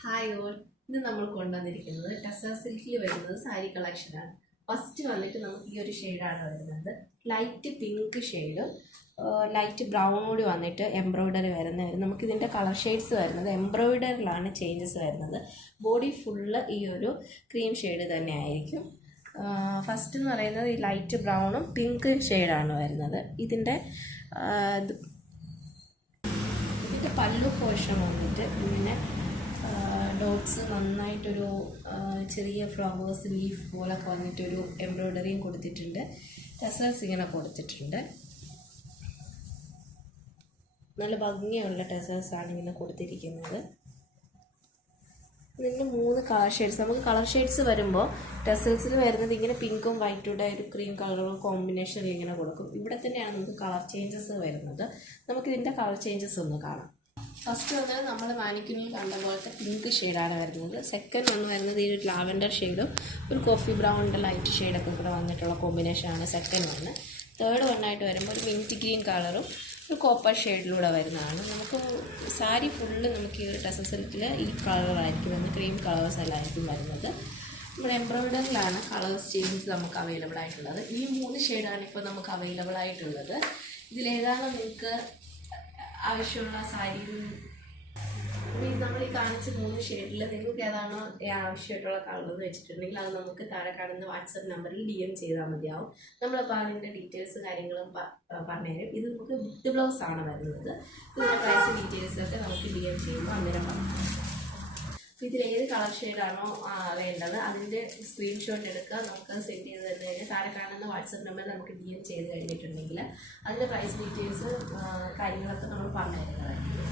Hi all, ഇത് നമ്മൾ കൊണ്ടുവന്നിരിക്കുന്നത് ടസർ സിൽക്കിൽ വരുന്നത് സാരി കളക്ഷനാണ്. ഫസ്റ്റ് വന്നിട്ട് നമുക്ക് ഈ ഒരു ഷെയ്ഡാണ് വരുന്നത്. ലൈറ്റ് പിങ്ക് ഷെയ്ഡും ലൈറ്റ് ബ്രൗൺ കൂടി വന്നിട്ട് എംബ്രോയ്ഡറി വരുന്നതായിരുന്നു. നമുക്കിതിൻ്റെ കളർ ഷെയ്ഡ്സ് വരുന്നത് എംബ്രോയ്ഡറിലാണ് ചേഞ്ചസ് വരുന്നത്. ബോഡി ഫുള്ള് ഈ ഒരു ക്രീം ഷെയ്ഡ് തന്നെ ആയിരിക്കും. ഫസ്റ്റ് എന്ന് പറയുന്നത് ഈ ലൈറ്റ് ബ്രൗണും പിങ്ക് ഷെയ്ഡാണ് വരുന്നത്. ഇതിൻ്റെ പല്ലു പോർഷൻ വന്നിട്ട് ഇങ്ങനെ ഡോട്ട്സ് നന്നായിട്ടൊരു ചെറിയ ഫ്ലവേഴ്സ് ലീഫ് പോലൊക്കെ വന്നിട്ടൊരു എംബ്രോയ്ഡറിയും കൊടുത്തിട്ടുണ്ട്. ടെസൽസ് ഇങ്ങനെ കൊടുത്തിട്ടുണ്ട്. നല്ല ഭംഗിയുള്ള ടെസൽസാണ് ഇങ്ങനെ കൊടുത്തിരിക്കുന്നത്. ഇതിൻ്റെ 3 കളർ ഷെയ്ഡ്സ്. നമുക്ക് കളർ ഷെയ്ഡ്സ് വരുമ്പോൾ ടെസൽസിൽ വരുന്നത് ഇങ്ങനെ പിങ്കും വൈറ്റൂടെ ഒരു ക്രീം കളറും കോമ്പിനേഷനിൽ ഇങ്ങനെ കൊടുക്കും. ഇവിടെ തന്നെയാണ് നമുക്ക് കളർ ചേഞ്ചസ് വരുന്നത്. നമുക്കിതിൻ്റെ കളർ ചേഞ്ചസ് ഒന്ന് കാണാം. ഫസ്റ്റ് വന്നത് നമ്മൾ മാനിക്യൂണിൽ കണ്ട പോലത്തെ പിങ്ക് ഷെയ്ഡാണ് വരുന്നത്. സെക്കൻഡ് ഒന്ന് വരുന്നത് ഈ ഒരു ലാവൻഡർ ഷെയ്ഡും ഒരു കോഫി ബ്രൗണിൻ്റെ ലൈറ്റ് ഷെയ്ഡൊക്കെ കൂടെ വന്നിട്ടുള്ള കോമ്പിനേഷനാണ് സെക്കൻഡ് വന്ന്. തേർഡ് വണ്ണായിട്ട് വരുമ്പോൾ ഒരു മിൻറ്റ് ഗ്രീൻ കളറും ഒരു കോപ്പർ ഷെയ്ഡിലൂടെ വരുന്നതാണ്. നമുക്ക് സാരി ഫുള്ള് നമുക്ക് ഈ ഒരു ടസർ സിൽക്കിൽ ഈ കളറായിരിക്കും വരുന്നത്. ക്രീം കളേഴ്സ് എല്ലായിരിക്കും വരുന്നത്. നമ്മുടെ എംബ്രോയ്ഡറിയിലാണ് കളേഴ്സ് ചേഞ്ചസ് നമുക്ക് അവൈലബിൾ ആയിട്ടുള്ളത്. ഈ 3 ഷെയ്ഡാണ് ഇപ്പോൾ നമുക്ക് അവൈലബിൾ ആയിട്ടുള്ളത്. ഇതിലേതാണ് നിങ്ങൾക്ക് ആവശ്യമുള്ള സാരി? നമ്മൾ ഈ കാണിച്ച 3 ഷെയ്ഡിൽ നിങ്ങൾക്ക് ഏതാണോ ആവശ്യമായിട്ടുള്ള കളർ എന്ന് വെച്ചിട്ടുണ്ടെങ്കിൽ അത് നമുക്ക് താഴെ കാണുന്ന വാട്സപ്പ് നമ്പറിൽ DM ചെയ്താൽ മതിയാവും. നമ്മളപ്പോൾ അതിൻ്റെ ഡീറ്റെയിൽസ് കാര്യങ്ങളും പറഞ്ഞുതരും. ഇത് നമുക്ക് വിത്ത് ബ്ലൗസ് ആണ് വരുന്നത്. ഇതിൻ്റെ പ്രൈസ് ഡീറ്റെയിൽസൊക്കെ നമുക്ക് DM ചെയ്യുമ്പോൾ അന്നേരം പറഞ്ഞു. അപ്പോൾ ഇതിലേത് കളർ ഷെയ്ഡാണോ വേണ്ടത് അതിൻ്റെ സ്ക്രീൻഷോട്ട് എടുക്കുക, നമുക്ക് സെൻഡ് ചെയ്ത് തന്നു കഴിഞ്ഞാൽ താഴെ കാണുന്ന വാട്സപ്പ് നമ്പറിൽ നമുക്ക് DM ചെയ്ത് കഴിഞ്ഞിട്ടുണ്ടെങ്കിൽ അതിൻ്റെ പ്രൈസ് ഡീറ്റെയിൽസ് കാര്യങ്ങളൊക്കെ നമ്മൾ പറഞ്ഞു തരുന്നതായിരിക്കും.